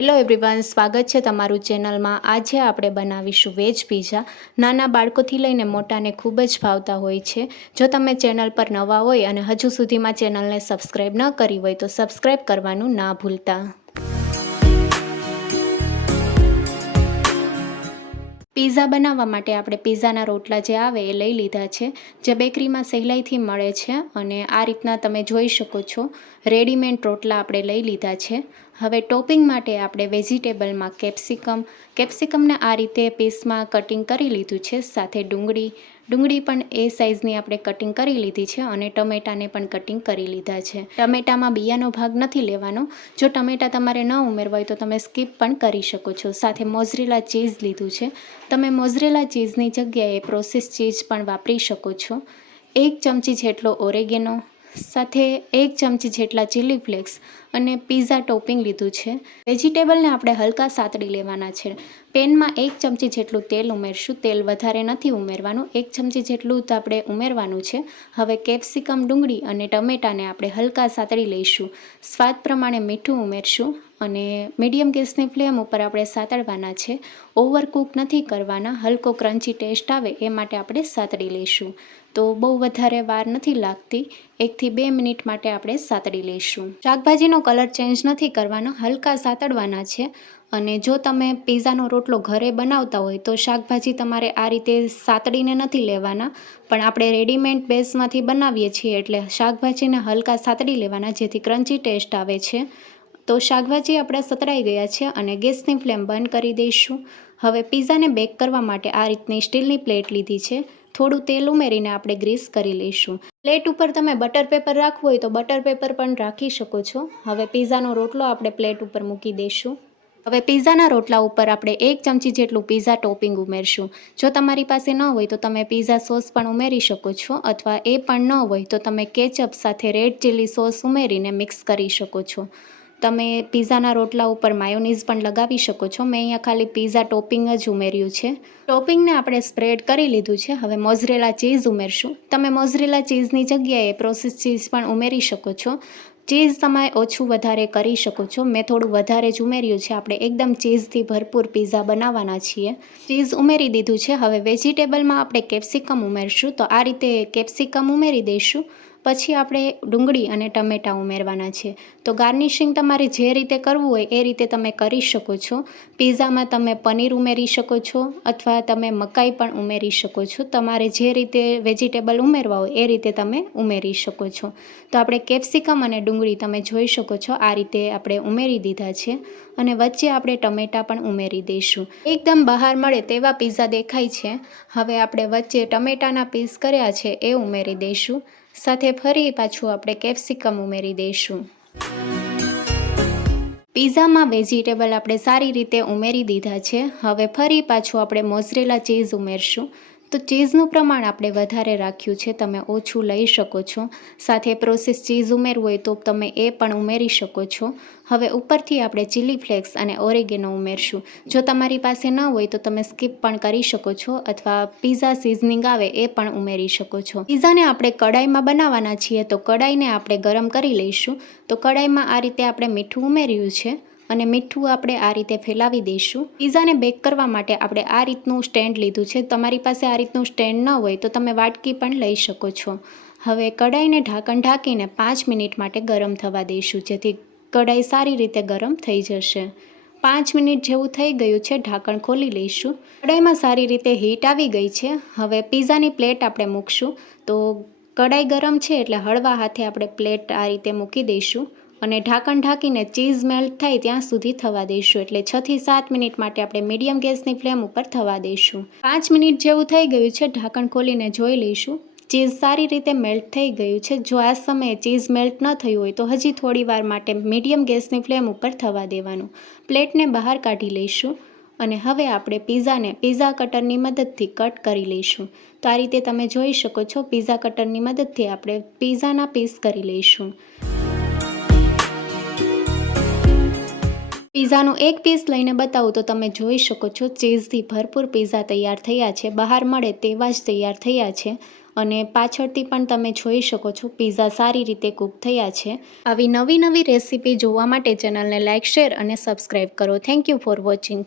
Hello everyone, સ્વાગત છે તમારું ચેનલમાં। આજે આપણે બનાવીશું વેજ પીઝા। નાના બાળકોથી લઈને મોટાને ખૂબ જ ભાવતા હોય છે। જો તમે ચેનલ પર નવા હોય અને હજુ સુધીમાં ચેનલને સબસ્ક્રાઈબ ન કરી હોય તો સબસ્ક્રાઈબ કરવાનું ના ભૂલતા। પીઝા બનાવવા માટે આપણે પીઝાના રોટલા જે આવે એ લઈ લીધા છે, જે બેકરીમાં સહેલાઈથી મળે છે। અને આ રીતના તમે જોઈ શકો છો, રેડીમેડ રોટલા આપણે લઈ લીધા છે। હવે ટોપિંગ માટે આપણે વેજીટેબલમાં કેપ્સિકમને આ રીતે પીસમાં કટિંગ કરી લીધું છે, સાથે ડુંગળી પણ એ સાઇઝની આપણે કટિંગ કરી લીધી છે, અને ટમેટાને પણ કટિંગ કરી લીધા છે। ટમેટામાં બિયાનો ભાગ નથી લેવાનો। જો ટમેટા તમારે ન ઉમેરવા હોય તો તમે સ્કીપ પણ કરી શકો છો। સાથે મોઝરેલા ચીઝ લીધું છે। તમે મોઝરેલા ચીઝની જગ્યાએ પ્રોસેસ ચીઝ પણ વાપરી શકો છો। 1 ચમચી જેટલો ઓરેગેનો, સાથે 1 ચમચી જેટલા ચીલી ફ્લેક્સ અને પીઝા ટોપિંગ લીધું છે। વેજીટેબલને આપણે હલકા સાતળી લેવાના છે। પેનમાં 1 ચમચી જેટલું તેલ ઉમેરશું। તેલ વધારે નથી ઉમેરવાનું, 1 ચમચી જેટલું જ આપણે ઉમેરવાનું છે। હવે કેપ્સિકમ, ડુંગળી અને ટમેટાને આપણે હલકા સાતળી લઈશું। સ્વાદ પ્રમાણે મીઠું ઉમેરશું અને મીડિયમ ગેસની ફ્લેમ ઉપર આપણે સાતળવાના છે। ઓવરકુક નથી કરવાના, હલકો ક્રન્ચી ટેસ્ટ આવે એ માટે આપણે સાતળી લઈશું। તો બહુ વધારે વાર નથી લાગતી, 1 થી 2 મિનિટ માટે આપણે સાતળી લઈશું। શાકભાજીનો કલર ચેન્જ નથી કરવાનો, હલકા સાતળવાના છે। અને જો તમે પીઝાનો રોટલો ઘરે બનાવતા હોય તો શાકભાજી તમારે આ રીતે સાતળીને નથી લેવાના, પણ આપણે રેડીમેડ બેઝમાંથી બનાવીએ છીએ એટલે શાકભાજીને હલકા સાતળી લેવાના, જેથી ક્રન્ચી ટેસ્ટ આવે છે। તો શાકભાજી આપણા સતળાઈ ગયા છે અને ગેસની ફ્લેમ બંધ કરી દઈશું। હવે પીઝાને બેક કરવા માટે આ રીતની સ્ટીલની પ્લેટ લીધી છે। થોડું તેલ ઉમેરીને આપણે ગ્રીસ કરી લઈશું। પ્લેટ ઉપર તમે બટર પેપર રાખવું હોય તો બટર પેપર પણ રાખી શકો છો। હવે પીઝાનો રોટલો આપણે પ્લેટ ઉપર મૂકી દઈશું। હવે પીઝાના રોટલા ઉપર આપણે 1 ચમચી જેટલું પીઝા ટોપિંગ ઉમેરશું। જો તમારી પાસે ન હોય તો તમે પીઝા સોસ પણ ઉમેરી શકો છો, અથવા એ પણ ન હોય તો તમે કેચઅપ સાથે રેડ ચીલી સોસ ઉમેરીને મિક્સ કરી શકો છો। તમે પીઝાના રોટલા ઉપર માયોનીઝ પણ લગાવી શકો છો। મેં અહીંયા ખાલી પીઝા ટોપિંગ જ ઉમેર્યું છે। ટોપિંગને આપણે સ્પ્રેડ કરી લીધું છે। હવે મોઝરેલા ચીઝ ઉમેરશું। તમે મોઝરેલા ચીઝની જગ્યાએ પ્રોસેસ ચીઝ પણ ઉમેરી શકો છો। ચીઝ તમે ઓછું વધારે કરી શકો છો। મેં થોડું વધારે જ ઉમેર્યું છે, આપણે એકદમ ચીઝથી ભરપૂર પીઝા બનાવવાના છીએ। ચીઝ ઉમેરી દીધું છે। હવે વેજીટેબલમાં આપણે કેપ્સિકમ ઉમેરશું, તો આ રીતે કેપ્સિકમ ઉમેરી દઈશું। પછી આપણે ડુંગળી અને ટમેટાં ઉમેરવાના છે। તો ગાર્નિશિંગ તમારે જે રીતે કરવું હોય એ રીતે તમે કરી શકો છો। પીઝામાં તમે પનીર ઉમેરી શકો છો, અથવા તમે મકાઈ પણ ઉમેરી શકો છો। તમારે જે રીતે વેજીટેબલ ઉમેરવા હોય એ રીતે તમે ઉમેરી શકો છો। તો આપણે કેપ્સિકમ અને ડુંગળી તમે જોઈ શકો છો આ રીતે આપણે ઉમેરી દીધા છે, અને વચ્ચે આપણે ટમેટાં પણ ઉમેરી દઈશું। એકદમ બહાર મળે તેવા પીઝા દેખાય છે। હવે આપણે વચ્ચે ટમેટાના પીસ કર્યા છે એ ઉમેરી દઈશું, સાથે ફરી પાછું આપણે કેપ્સિકમ ઉમેરી દઈશું। પીઝામાં વેજીટેબલ આપણે સારી રીતે ઉમેરી દીધા છે। હવે ફરી પાછું આપણે મોઝરેલા ચીઝ ઉમેરશું। તો ચીઝનું પ્રમાણ આપણે વધારે રાખ્યું છે, તમે ઓછું લઈ શકો છો। સાથે પ્રોસેસ ચીઝ ઉમેરવું હોય તો તમે એ પણ ઉમેરી શકો છો। હવે ઉપરથી આપણે ચીલી ફ્લેક્સ અને ઓરેગેનો ઉમેરશું। જો તમારી પાસે ન હોય તો તમે સ્કીપ પણ કરી શકો છો, અથવા પીઝા સિઝનિંગ આવે એ પણ ઉમેરી શકો છો। પીઝાને આપણે કડાઈમાં બનાવવાના છીએ, તો કડાઈને આપણે ગરમ કરી લઈશું। તો કડાઈમાં આ રીતે આપણે મીઠું ઉમેર્યું છે, અને મીઠું આપણે આ રીતે ફેલાવી દઈશું। પીઝાને બેક કરવા માટે આપણે આ રીતનું સ્ટેન્ડ લીધું છે। તમારી પાસે આ રીતનું સ્ટેન્ડ ન હોય તો તમે વાટકી પણ લઈ શકો છો। હવે કડાઈને ઢાંકણ ઢાંકીને 5 મિનિટ માટે ગરમ થવા દઈશું, જેથી કડાઈ સારી રીતે ગરમ થઈ જશે। 5 મિનિટ જેવું થઈ ગયું છે, ઢાંકણ ખોલી લઈશું। કડાઈમાં સારી રીતે હીટ આવી ગઈ છે। હવે પીઝાની પ્લેટ આપણે મૂકશું। તો કડાઈ ગરમ છે એટલે હળવા હાથે આપણે પ્લેટ આ રીતે મૂકી દઈશું, અને ઢાંકણ ઢાંકીને ચીઝ મેલ્ટ થાય ત્યાં સુધી થવા દઈશું। એટલે 6 થી 7 મિનિટ માટે આપણે મીડિયમ ગેસની ફ્લેમ ઉપર થવા દઈશું। 5 મિનિટ જેવું થઈ ગયું છે, ઢાંકણ ખોલીને જોઈ લઈશું। ચીઝ સારી રીતે મેલ્ટ થઈ ગયું છે। જો આ સમયે ચીઝ મેલ્ટ ન થયું હોય તો હજી થોડી વાર માટે મીડિયમ ગેસની ફ્લેમ ઉપર થવા દેવાનું। પ્લેટને બહાર કાઢી લઈશું, અને હવે આપણે પીઝાને પીઝા કટરની મદદથી કટ કરી લઈશું। તો આ રીતે તમે જોઈ શકો છો, પીઝા કટરની મદદથી આપણે પીઝાના પીસ કરી લઈશું। પીઝાનું એક પીસ લઈને બતાવું તો તમે જોઈ શકો છો, ચીઝથી ભરપૂર પીઝા તૈયાર થયા છે। બહાર મળે તેવા જ તૈયાર થયા છે, અને પાછળથી પણ તમે જોઈ શકો છો પીઝા સારી રીતે કૂક થયા છે. આવી નવી રેસીપી જોવા માટે ચેનલને લાઇક, શેર અને સબસ્ક્રાઈબ કરો. Thank you for watching.